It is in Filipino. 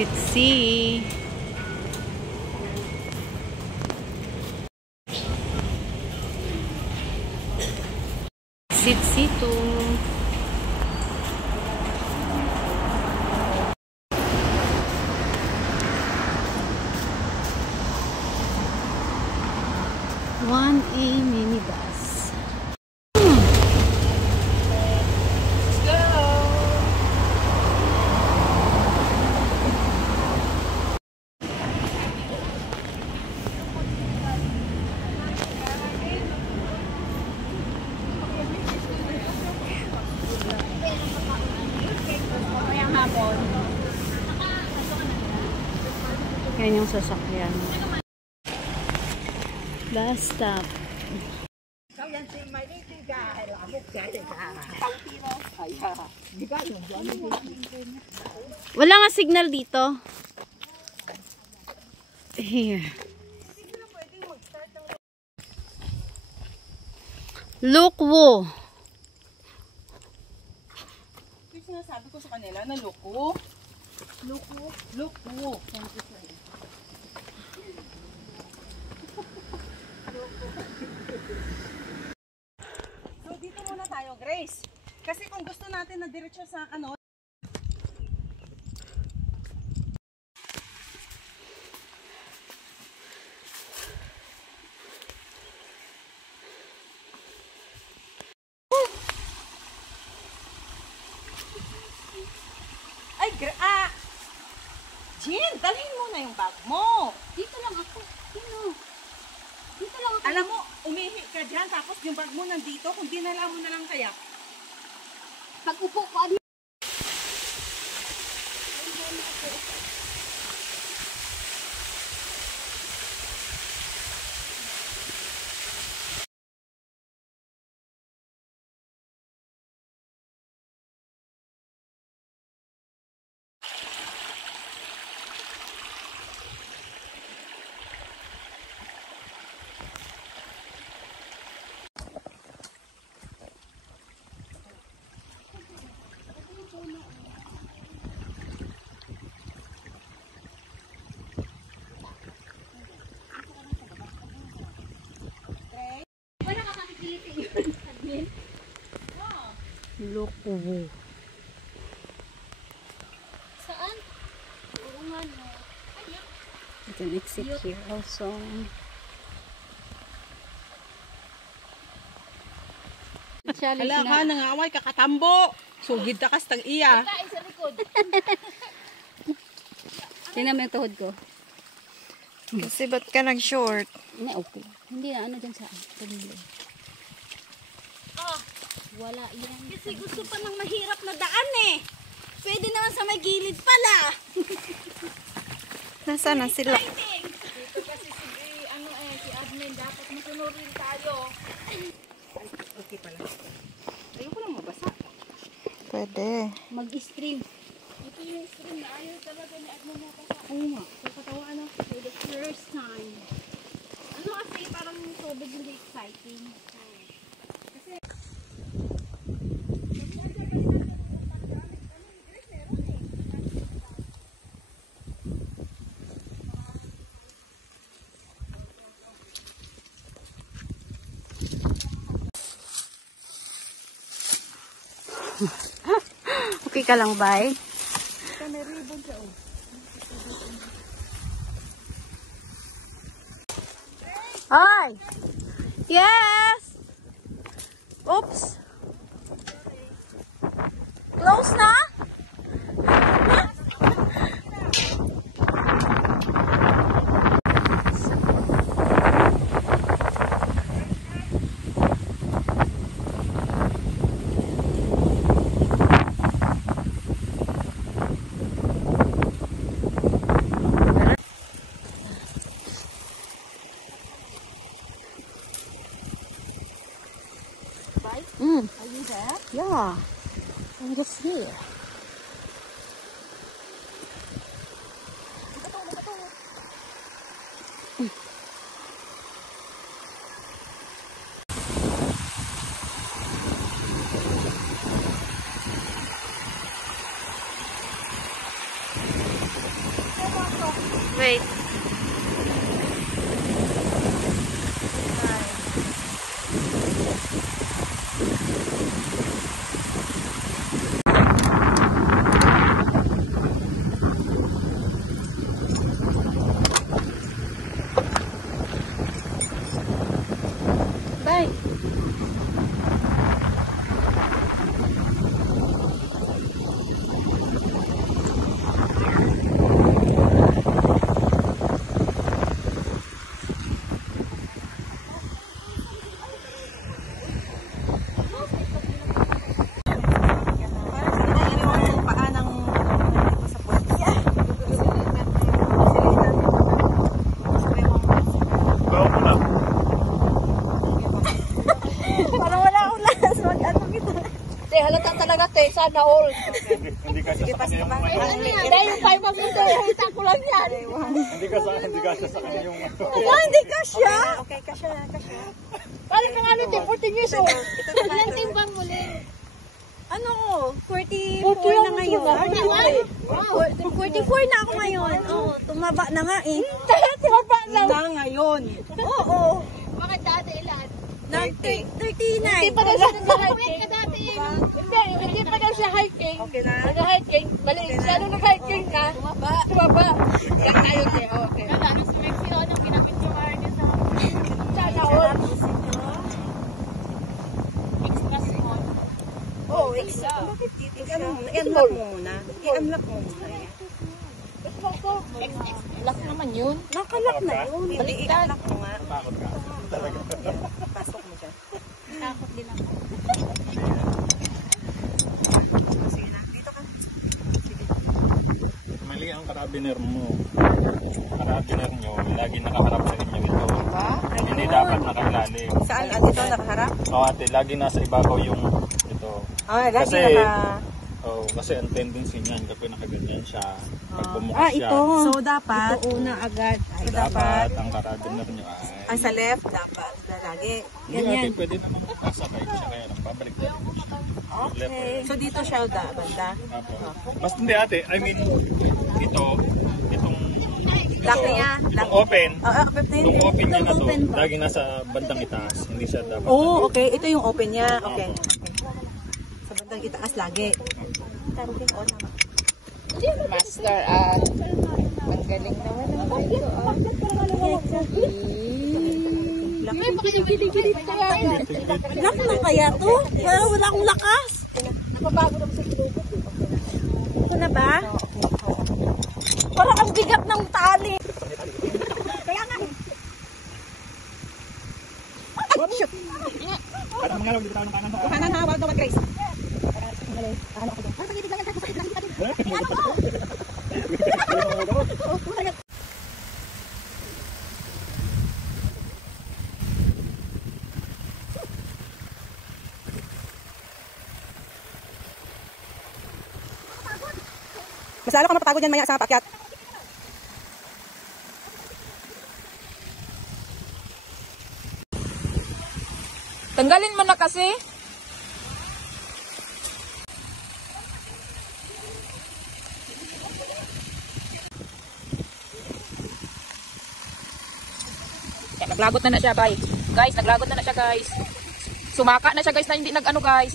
Exit C. Exit C2. One A minibus. Let's go! Yan yung sasakyan. Last stop. Wala nga signal dito. Here. Lukwo. Yung sinasabi ko sa kanila na loko. Loko? Loko. So, dito muna tayo, Grace. Kasi kung gusto natin na diretso sa ano, Jean, dalhin mo na yung bag mo. Dito lang ako. Dito lang ako. Alam mo, umihi ka dyan, tapos yung bag mo nandito, kung dinala mo na lang kaya. Pag upo ko, ano? Lukwo. Saan? Oo nga no. It's an exit here also. Hala ka, nangaway, kakatambo. Sugid ta kas tang iya. Kain sa likod. Tingnan mo yung tuhod ko. Kasi ba't ka nag-short? Hindi, okay. Hindi na, ano dyan sa pagilo. Wala yan. Kasi gusto pa ng mahirap na daan eh. Pwede naman sa may gilid pala. Nasaan na sila? Dito kasi si admin dapat masunurin tayo. Okay pala. Ayoko lang mabasa. Pwede. Mag-stream. Ito yung stream na ayaw talaga ni admin na pa sa. Oo nga. Kapatawa ano. For the first time. Ano kasi parang tubig hindi exciting. Okay ka lang, bye? Hi! Yes! Oops! Close na? Are you there? Yeah. I'm just here. Wait. Bye. Parang sinayari yung paa ng sa puwet. Bawa mo na. Parang wala akong lakas. Mag-ano kita. Te, halata talaga, te. Sana all. Hindi ka siya sa kanya yung Hindi, yung 5 minutes. Hita ko lang yan. Hindi ka siya sa kanya yung Hindi ka siya. Okay, kasya. Parang kang ano, te. 14 years old. Ilan timbang muli? Ano? 44 na ngayon. 44 na ako ngayon. Oo, tumaba na nga eh. Tumaba na. Na ngayon. Oo. Bakit dati ilan? 39. Hindi pa daw siya nag-hiking. Ka dati Hindi pa daw siya hiking. Okay na? Nag-hiking. Balik, siya nung nag-hiking na. Tumaba. Yan tayo, te. Okay. Wala, nasa Mexico, nung pinapicturean niya sa Sana all. Express Mall. Oo, exact. I-ano mo muna. I-unlock mo muna. I-unlock mo muna. Lock naman yun. Nakalak na yun. Hindi, i-unlock mo nga. takot ka. Talaga. Pasok mo dyan. Takot din ako. Sige na. Dito ka. Mali ang karabiner mo. Karabiner nyo, lagi nakaharap sa inyo ito. Hindi dapat nakailalim. Saan? Dito nakaharap? O ate, lagi nasa ibabaw yung ito. Ah, lagi Kasi- naka... Oh, kasi ang tendency niyan kapag nakaganyan siya, pag bumukas siya, So, dapat... Una agad. So, dapat ang karabiner nyo ay... Ang sa left, dapat. Lagi. Hindi ate, pwede naman nasakay siya kaya lang babalik na. Okay. So, dito siya banda. Basta hindi ate, I mean, itong Lock na niya. itong open, Accept na yun. itong open niya na to, lagi nasa bandang itaas, hindi siya dapat. Oh, okay. Ito yung open niya. Okay. Sa bandang itaas lagi. Master, ang galing naman ng video. Lock na kaya to? Pero wala akong lakas. Ito na ba? Parang ang bigat ng tali. Kaya nga. Ay, shoot. Para mangalawag dito tayo ng kanan. Kanan ha, wag na Grace. Mas lalo ka mapapagod yan maya sa paakyat. Tanggalin mo na kasi. Naglagot na siya, bye. Guys, naglagot na siya, guys. Sumaka na siya, guys, na hindi nag-ano, guys.